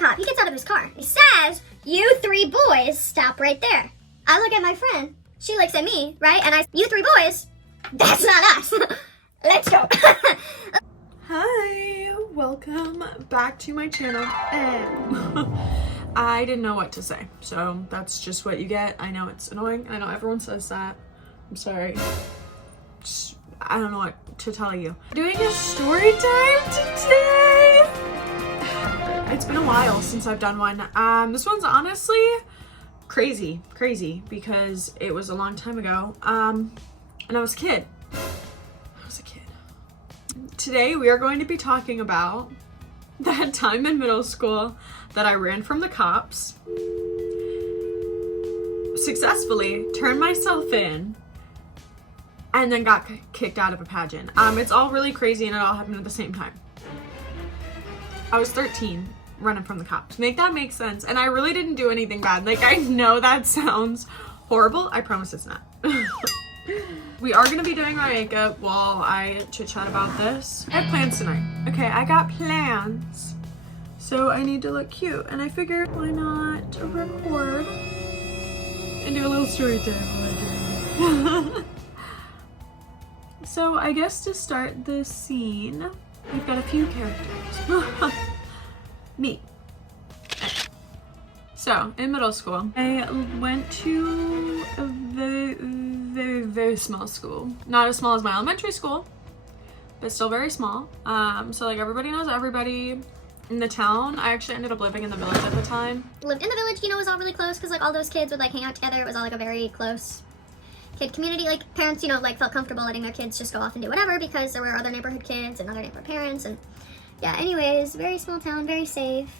cop, he gets out of his car. He says, "You three boys, stop right there." I look at my friend. She looks at me, right? And "You three boys, that's not us." Let's go. Hi, welcome back to my channel. I didn't know what to say, so that's just what you get. I know it's annoying. I know everyone says that. I'm sorry. I don't know what to tell you. Doing a story time today. It's been a while since I've done one. This one's honestly crazy because it was a long time ago. And I was a kid. Today we are going to be talking about that time in middle school that I ran from the cops, successfully turned myself in, and then got kicked out of a pageant. It's all really crazy and it all happened at the same time. I was 13 running from the cops. Make that make sense. And I really didn't do anything bad. Like, I know that sounds horrible. I promise it's not. We are gonna be doing my makeup while I chit chat about this. I have plans tonight. Okay, I got plans. So I need to look cute. And I figured, why not record and do a little story time while I do it. So I guess to start the scene, we've got a few characters. Me. So, in middle school, I went to a very small school. Not as small as my elementary school, but still very small. So like everybody knows everybody in the town. I actually ended up living in the village at the time. Lived in the village, you know, it was all really close because like all those kids would like hang out together. It was all like a very close kid community. Like parents, you know, like felt comfortable letting their kids just go off and do whatever because there were other neighborhood kids and other neighborhood parents. And yeah, anyways, very small town, very safe.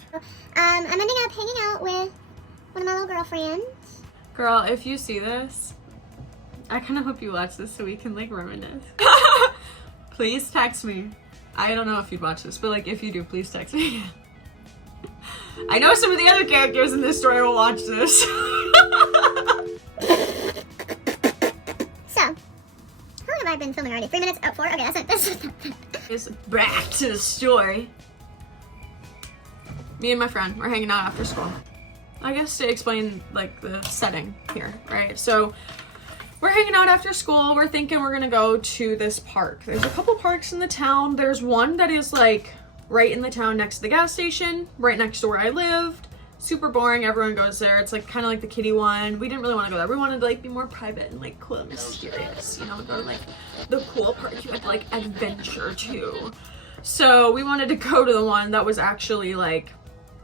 I'm ending up hanging out with one of my little girlfriends. Girl, if you see this, I kind of hope you watch this so we can like reminisce. Please text me. I don't know if you'd watch this, but like if you do, please text me. I know some of the other characters in this story will watch this. So, how long have I been filming already? 3 minutes? Oh, 4? Okay, that's it. It's back to the story. Me and my friend were hanging out after school. I guess to explain like the setting here, right? So we're hanging out after school. We're thinking we're gonna go to this park. There's a couple parks in the town. There's one that is like right in the town next to the gas station, right next to where I lived. Super boring. Everyone goes there. It's like kind of like the kiddie one. We didn't really want to go there. We wanted to like be more private and like cool and mysterious, you know, go to like the cool park you had to like adventure to. So we wanted to go to the one that was actually like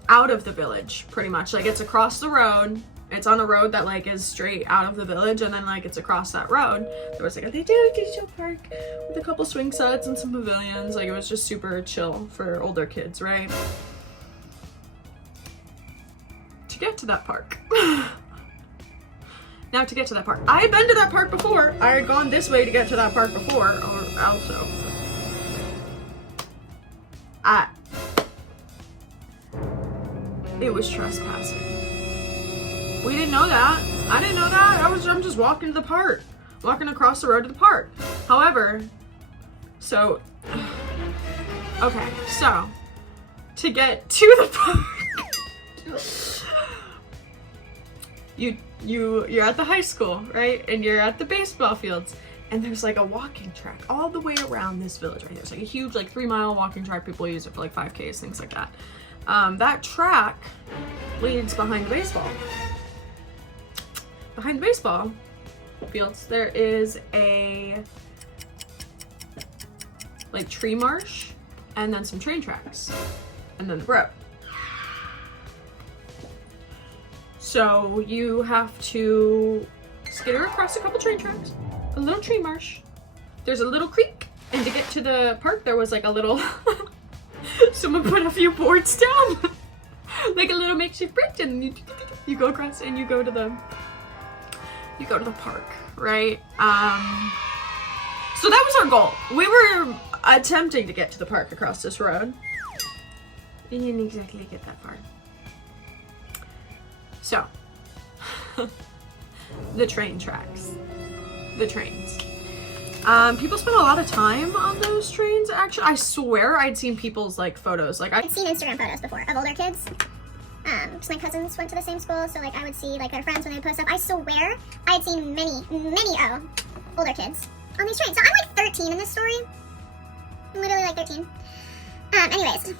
out of the village, pretty much. Like it's across the road. It's on a road that like is straight out of the village, and then like it's across that road. There was like a chill park with a couple swing sets and some pavilions. Like it was just super chill for older kids, right? To get to that park. Now to get to that park. I had been to that park before. I had gone this way to get to that park before, or also. It was trespassing. We didn't know that. I didn't know that. I'm just walking to the park. Walking across the road to the park. However, so, okay, so, to get to the park, you're at the high school, right? And you're at the baseball fields. And there's like a walking track all the way around this village right here. It's like a huge like 3-mile walking track. People use it for like 5Ks, things like that. That track leads behind the baseball. Behind the baseball fields, there is a like tree marsh and then some train tracks and then the road. So you have to skitter across a couple train tracks, a little tree marsh. There's a little creek, and to get to the park, there was like a little, someone put a few boards down, like a little makeshift bridge, and you go across and you go to the park, right? So that was our goal. We were attempting to get to the park across this road. We didn't exactly get that far. So, the train tracks, the trains. People spend a lot of time on those trains, actually. I swear I'd seen people's like photos. Like I'd seen Instagram photos before of older kids because my cousins went to the same school, so like I would see like their friends when they would post up. I swear I had seen many older kids on these trains. So I'm like 13 in this story. I'm literally like 13. Anyways,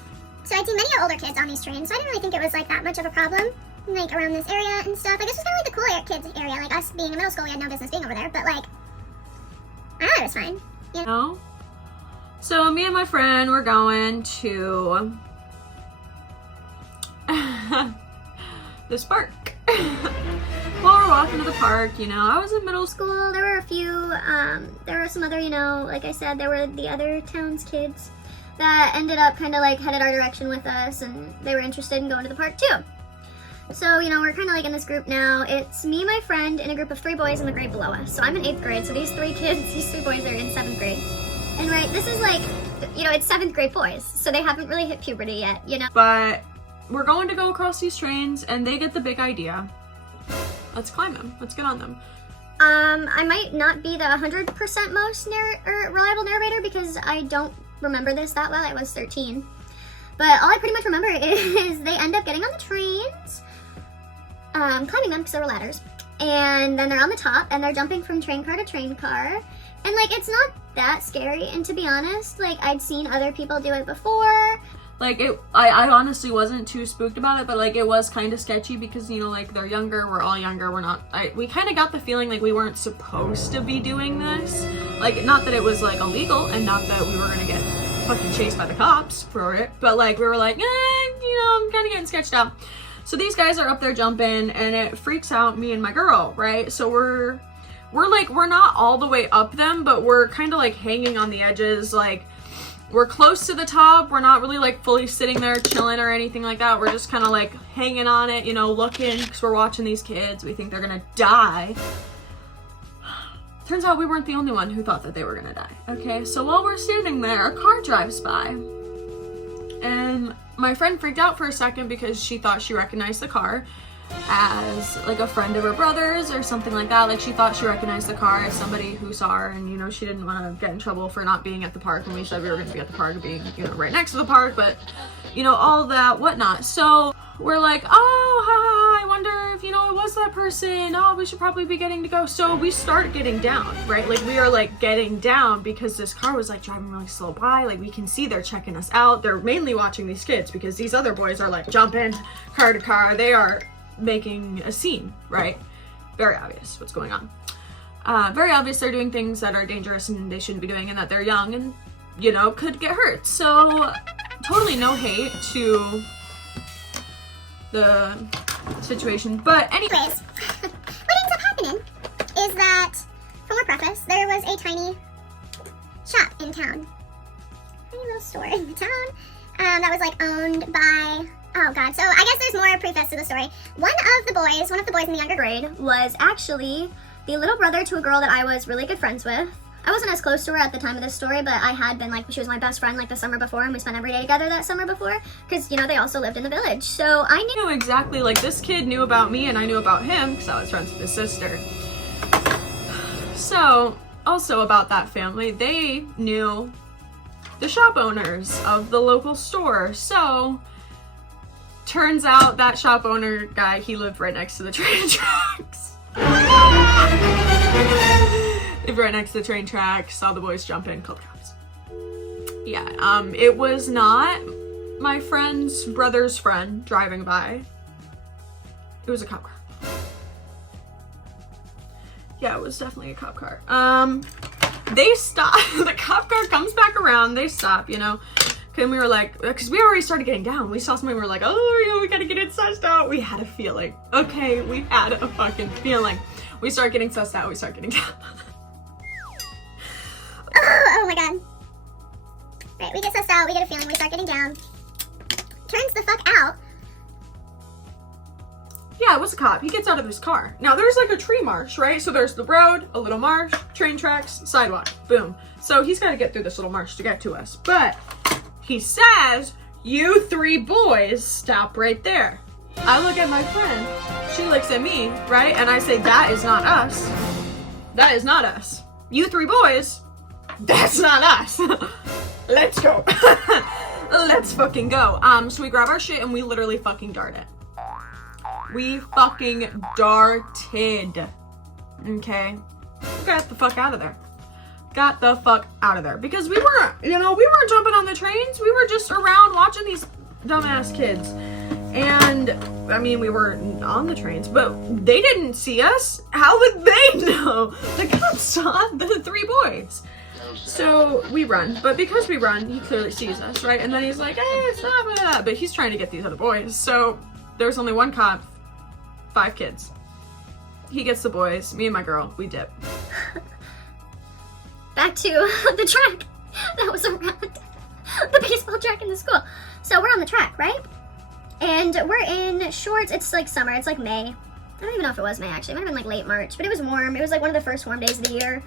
so I'd seen many older kids on these trains, so I didn't really think it was like that much of a problem, like around this area and stuff. Like this was kind of like the cool kids area. Like us being in middle school, we had no business being over there, but like I thought it was fine. You know? So me and my friend were going to this park. While we're walking to the park, you know, I was in middle school. There were a few, there were some other, you know, like I said, there were the other town's kids that ended up kind of like headed our direction with us, and they were interested in going to the park too. So, you know, we're kind of like in this group now. It's me, my friend, and a group of 3 boys in the grade below us. So I'm in 8th grade, so these 3 boys are in 7th grade. And right, this is like, you know, it's 7th grade boys, so they haven't really hit puberty yet, you know? But we're going to go across these trains, and they get the big idea. Let's climb them. Let's get on them. I might not be the 100% most reliable narrator because I don't remember this that well. I was 13. But all I pretty much remember is they end up getting on the trains, climbing them because there were ladders, and then they're on the top and they're jumping from train car to train car. And like, it's not that scary, and to be honest, like I'd seen other people do it before. Like I honestly wasn't too spooked about it, but like it was kind of sketchy because, you know, like they're younger, we're all younger, we kind of got the feeling like we weren't supposed to be doing this. Like, not that it was like illegal and not that we were gonna get fucking chased by the cops for it, but like we were like, you know, I'm kind of getting sketched out. So these guys are up there jumping and it freaks out me and my girl, right? So we're not all the way up them, but we're kind of like hanging on the edges. Like, we're close to the top. We're not really like fully sitting there chilling or anything like that. We're just kind of like hanging on it, you know, looking, because we're watching these kids. We think they're gonna die. Turns out we weren't the only one who thought that they were gonna die. Okay, so while we're standing there, a car drives by. And my friend freaked out for a second because she thought she recognized the car as like a friend of her brother's or something like that. Like, she thought she recognized the car as somebody who saw her, and you know, she didn't want to get in trouble for not being at the park when we said we were going to be at the park, being, you know, right next to the park, but you know, all that whatnot. So we're like, oh, haha, I wonder if, you know, it was that person. Oh, we should probably be getting to go. So we start getting down, right? Like, we are like getting down because this car was like driving really slow by. Like, we can see they're checking us out. They're mainly watching these kids because these other boys are like jumping car to car. They are making a scene, right? Very obvious what's going on. Very obvious they're doing things that are dangerous and they shouldn't be doing, and that they're young and, you know, could get hurt. So totally no hate to the situation, but anyways, what ends up happening is that, for more preface, there was a tiny shop in town, tiny little store in the town, that was like owned by, oh god, so I guess there's more preface to the story. One of the boys in the younger grade was actually the little brother to a girl that I was really good friends with. I wasn't as close to her at the time of this story, but I had been, like, she was my best friend like the summer before, and we spent every day together that summer before, because, you know, they also lived in the village. So I knew exactly, like, this kid knew about me and I knew about him because I was friends with his sister. So also about that family, they knew the shop owners of the local store. So turns out that shop owner guy, he lived right next to the train tracks. Lived right next to the train tracks, saw the boys jump in, called the cops. Yeah, it was not my friend's brother's friend driving by. It was a cop car. Yeah, it was definitely a cop car. They stop, the cop car comes back around, they stop, you know. And we were like, because we already started getting down. We saw something, we were like, oh, you know, we gotta get it sussed out. We had a feeling. Okay, we had a fucking feeling. We start getting sussed out, we start getting down. Oh my god. Right, we get sussed out, we get a feeling, we start getting down. Turns the fuck out. Yeah, it was a cop. He gets out of his car. Now, there's like a tree marsh, right? So there's the road, a little marsh, train tracks, sidewalk. Boom. So he's got to get through this little marsh to get to us. But he says, you 3 boys, stop right there. I look at my friend. She looks at me, right? And I say, that is not us. That is not us. You 3 boys, that's not us. Let's go. Let's fucking go. So we grab our shit and we literally fucking dart it. We fucking darted. Okay? Got the fuck out of there. Got the fuck out of there. Because we weren't, you know, we weren't jumping on the trains. We were just around watching these dumbass kids. And, I mean, we were on the trains, but they didn't see us. How would they know? The cops saw the 3 boys. So we run, but because we run, he clearly sees us, right? And then he's like, hey, stop it. But he's trying to get these other boys. So there's only 1 cop, 5 kids. He gets the boys, me and my girl, we dip. Back to the track that was around the baseball track in the school. So we're on the track, right? And we're in shorts. It's like summer. It's like May. I don't even know if it was May, actually. It might have been like late March, but it was warm. It was like one of the first warm days of the year.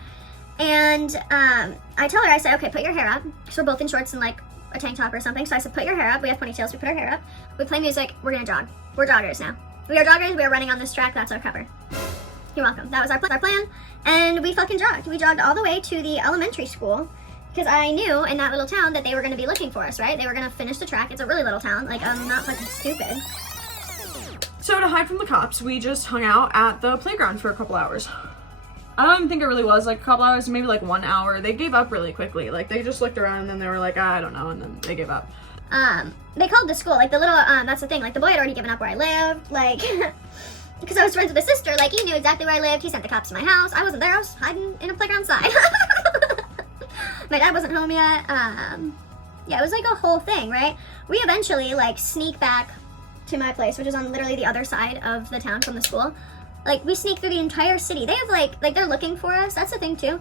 And I tell her, I said, okay, put your hair up. So we're both in shorts and like a tank top or something. So I said, put your hair up. We have ponytails. We put our hair up. We play music. We're going to jog. We're joggers now. We are joggers. We are running on this track. That's our cover. You're welcome. That was our plan. And we fucking jogged. We jogged all the way to the elementary school because I knew in that little town that they were going to be looking for us, right? They were going to finish the track. It's a really little town. Like, I'm not fucking stupid. So to hide from the cops, we just hung out at the playground for a couple hours. I don't even think it really was like a couple hours, maybe like 1 hour. They gave up really quickly. Like, they just looked around and then they were like, I don't know, and then they gave up. They called the school, like the little, that's the thing, like the boy had already given up where I lived, like, because I was friends with his sister, like he knew exactly where I lived. He sent the cops to my house. I wasn't there. I was hiding in a playground side. My dad wasn't home yet. Yeah, it was like a whole thing, right? We eventually like sneak back to my place, which is on literally the other side of the town from the school. Like, we sneak through the entire city. They have like they're looking for us. That's the thing too.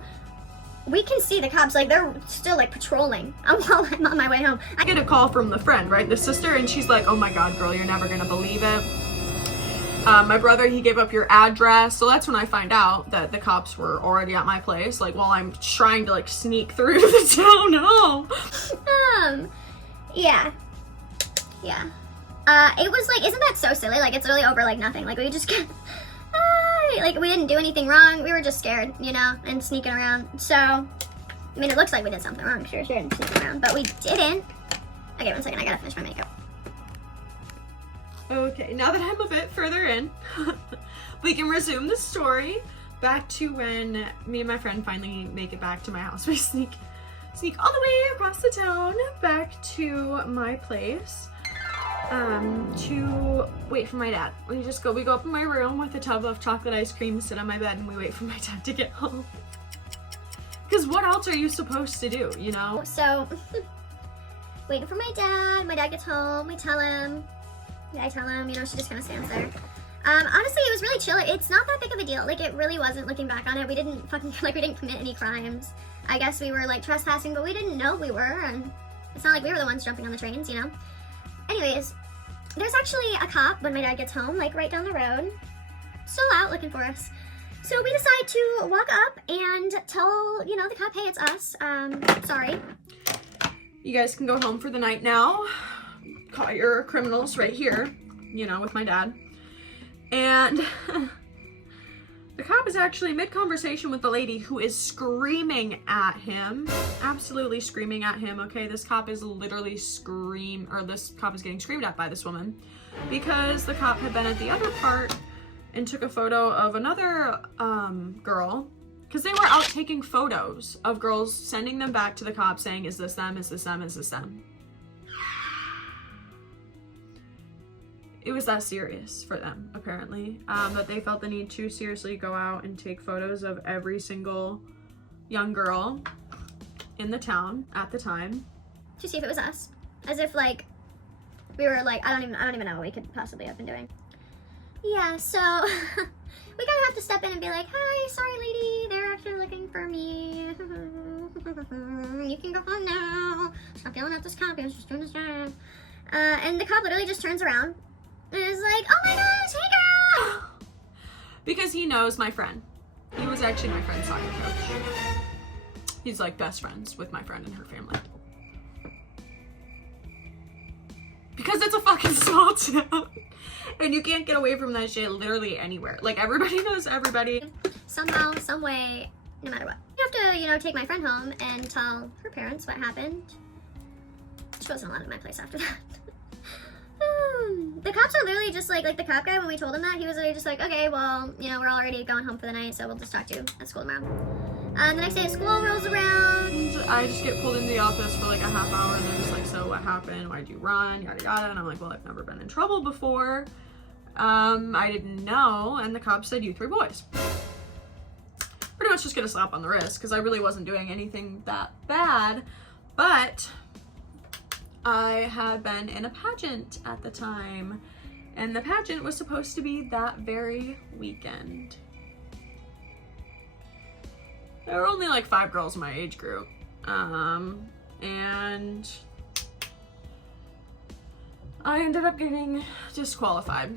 We can see the cops, like they're still like patrolling while I'm on my way home. I get a call from the friend, right? The sister, and she's like, oh my God, girl, you're never gonna believe it. My brother, he gave up your address. So that's when I find out that the cops were already at my place, like while I'm trying to like sneak through the town home. Yeah. It was like, isn't that so silly? Like, it's really over like nothing. Like, we just like, we didn't do anything wrong. We were just scared, you know, and sneaking around. So, I mean, it looks like we did something wrong, sure, and sneaking around, but we didn't. Okay, 1 second, I gotta finish my makeup. Okay, now that I'm a bit further in, we can resume the story back to when me and my friend finally make it back to my house. We sneak all the way across the town back to my place to wait for my dad. We go up in my room with a tub of chocolate ice cream, sit on my bed, and we wait for my dad to get home. Because what else are you supposed to do, you know? So, waiting for my dad gets home, I tell him, you know, she just kind of stands there. Honestly, it was really chill. It's not that big of a deal. Like, it really wasn't, looking back on it. We didn't we didn't commit any crimes. I guess we were, like, trespassing, but we didn't know we were, and it's not like we were the ones jumping on the trains, you know? Anyways, there's actually a cop when my dad gets home, like, right down the road, still out looking for us. So we decide to walk up and tell, you know, the cop, hey, it's us. Sorry. You guys can go home for the night now. Caught your criminals right here, you know, with my dad. And the cop is actually mid-conversation with the lady who is screaming at him. Absolutely screaming at him, okay? This cop is literally this cop is getting screamed at by this woman because the cop had been at the other part and took a photo of another girl, because they were out taking photos of girls, sending them back to the cop saying, is this them, is this them, is this them? It was that serious for them, apparently, that they felt the need to seriously go out and take photos of every single young girl in the town at the time. To see if it was us. As if, like, we were, like, I don't even know what we could possibly have been doing. Yeah, so we kind of have to step in and be like, hi, sorry lady, they're actually looking for me. You can go home now. Stop yelling at this cop, he's just doing his job. And the cop literally just turns around and is like, oh my gosh, hey girl! Because he knows my friend. He was actually my friend's soccer coach. He's like best friends with my friend and her family. Because it's a fucking small town. And you can't get away from that shit literally anywhere. Like, everybody knows everybody. Somehow, some way, no matter what. You have to, you know, take my friend home and tell her parents what happened. She wasn't allowed at my place after that. The cop cops are literally just like the cop guy, when we told him that, he was literally just like, okay, well, you know, we're already going home for the night, so we'll just talk to you at school tomorrow. The next day school rolls around. I just get pulled into the office for like a half hour, and they're just like, so what happened? Why'd you run? Yada yada. And I'm like, well, I've never been in trouble before. I didn't know. And the cop said, you 3 boys. Pretty much just get a slap on the wrist, because I really wasn't doing anything that bad. But I had been in a pageant at the time, and the pageant was supposed to be that very weekend. There were only like 5 girls in my age group, and I ended up getting disqualified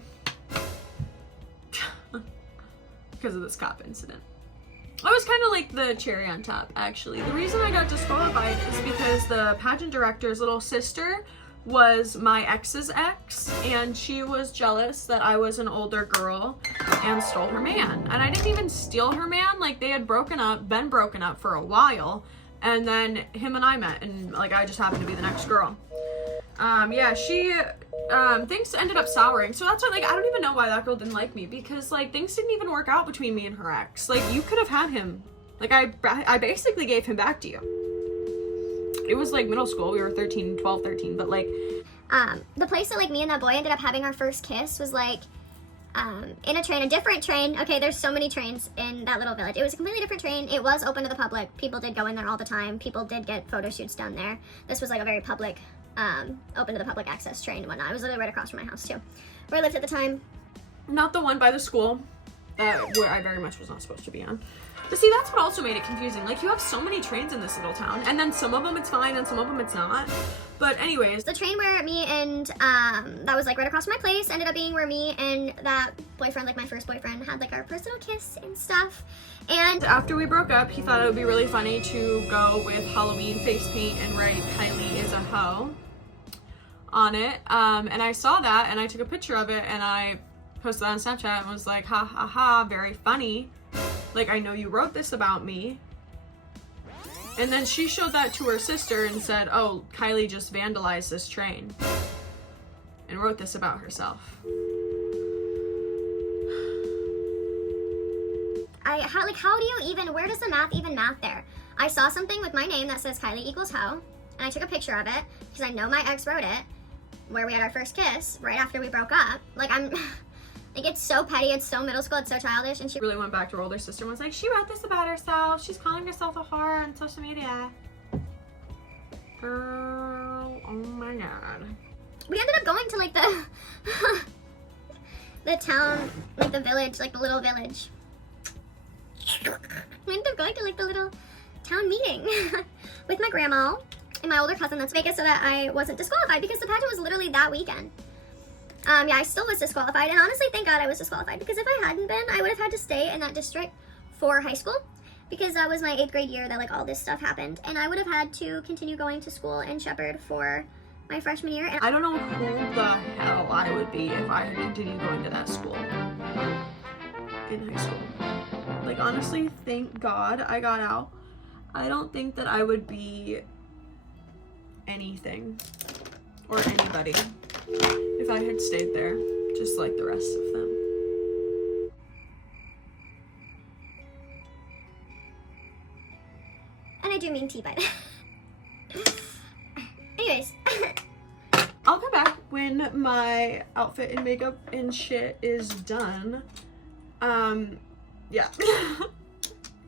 because of this cop incident. I was kind of like the cherry on top, actually. The reason I got disqualified is because the pageant director's little sister was my ex's ex, and she was jealous that I was an older girl and stole her man. And I didn't even steal her man. Like, they had been broken up for a while, and then him and I met, and like I just happened to be the next girl. Yeah, things ended up souring. So that's why, like, I don't even know why that girl didn't like me, because like things didn't even work out between me and her ex. Like, you could have had him. Like, I basically gave him back to you. It was like middle school. We were 12, 13, but like the place that like me and that boy ended up having our first kiss was like in a different train. Okay, there's so many trains in that little village. It was a completely different train. It was open to the public. People did go in there all the time. People did get photo shoots done there. This was like a very public, open to the public access train and whatnot. It was literally right across from my house too, where I lived at the time. Not the one by the school, where I very much was not supposed to be on. But see, that's what also made it confusing. Like, you have so many trains in this little town, and then some of them it's fine, and some of them it's not. But anyways, the train where me and that was like right across from my place ended up being where me and that boyfriend, like my first boyfriend, had like our first little kiss and stuff. And after we broke up, he thought it would be really funny to go with Halloween face paint and write "Kylie is a hoe" on it. And I saw that, and I took a picture of it, and I posted that on Snapchat and was like, ha ha ha, very funny. Like, I know you wrote this about me. And then she showed that to her sister and said, oh, Kylie just vandalized this train and wrote this about herself. How do you even, where does the math even math there? I saw something with my name that says Kylie equals hoe, and I took a picture of it because I know my ex wrote it, where we had our first kiss right after we broke up. Like, like, it's so petty, it's so middle school, it's so childish, and she really went back to her older sister and was like, she wrote this about herself, she's calling herself a whore on social media. Girl, oh my god. We ended up going to, like, the town, like, the village, like, the little village. We ended up going to, like, the little town meeting with my grandma and my older cousin that's Vegas, so that I wasn't disqualified, because the pageant was literally that weekend. Yeah, I still was disqualified, and honestly, thank God I was disqualified, because if I hadn't been, I would have had to stay in that district for high school, because that was my 8th grade year that, like, all this stuff happened, and I would have had to continue going to school in Shepherd for my freshman year. And I don't know who the hell I would be if I had continued going to that school in high school. Like, honestly, thank God I got out. I don't think that I would be anything or anybody if I had stayed there, just like the rest of them. And I do mean tea by that. Anyways. I'll come back when my outfit and makeup and shit is done. Yeah.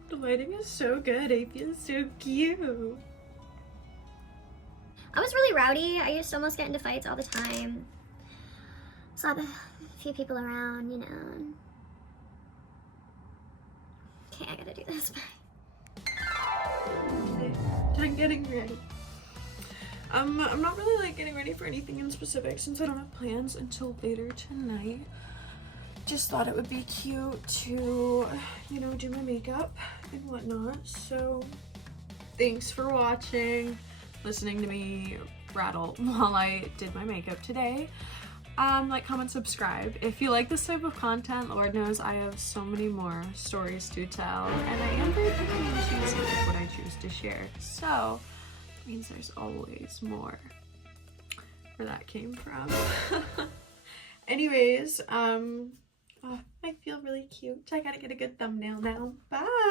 The lighting is so good. I feel so cute. I was really rowdy. I used to almost get into fights all the time. Saw a few people around, you know. Okay, I gotta do this. I'm getting ready. I'm not really like getting ready for anything in specific since I don't have plans until later tonight. Just thought it would be cute to, you know, do my makeup and whatnot. So thanks for watching, listening to me rattle while I did my makeup today. Like, comment, subscribe. If you like this type of content, Lord knows I have so many more stories to tell, and I am very picky and choosy with what I choose to share. So it means there's always more where that came from. Anyways, oh, I feel really cute. I gotta get a good thumbnail now. Bye.